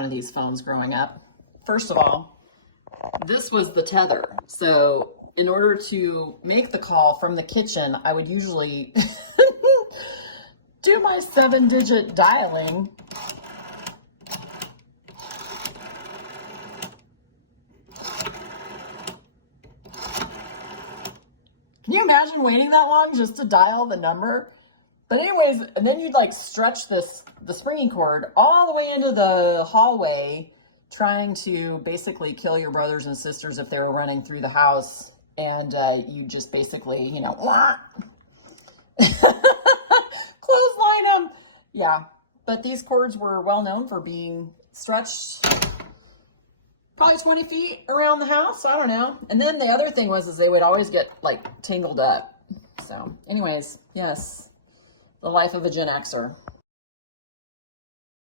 one of these phones growing up. First of all, this was the tether. So in order to make the call from the kitchen, I would usually do my 7-digit dialing. Can you imagine waiting that long just to dial the number? But anyways, and then you'd like stretch the springing cord all the way into the hallway, trying to basically kill your brothers and sisters if they were running through the house. And you just basically, you know, clothesline them. Yeah, but these cords were well known for being stretched probably 20 feet around the house. I don't know. And then the other thing was they would always get like tangled up. So anyways, yes, the life of a Gen Xer.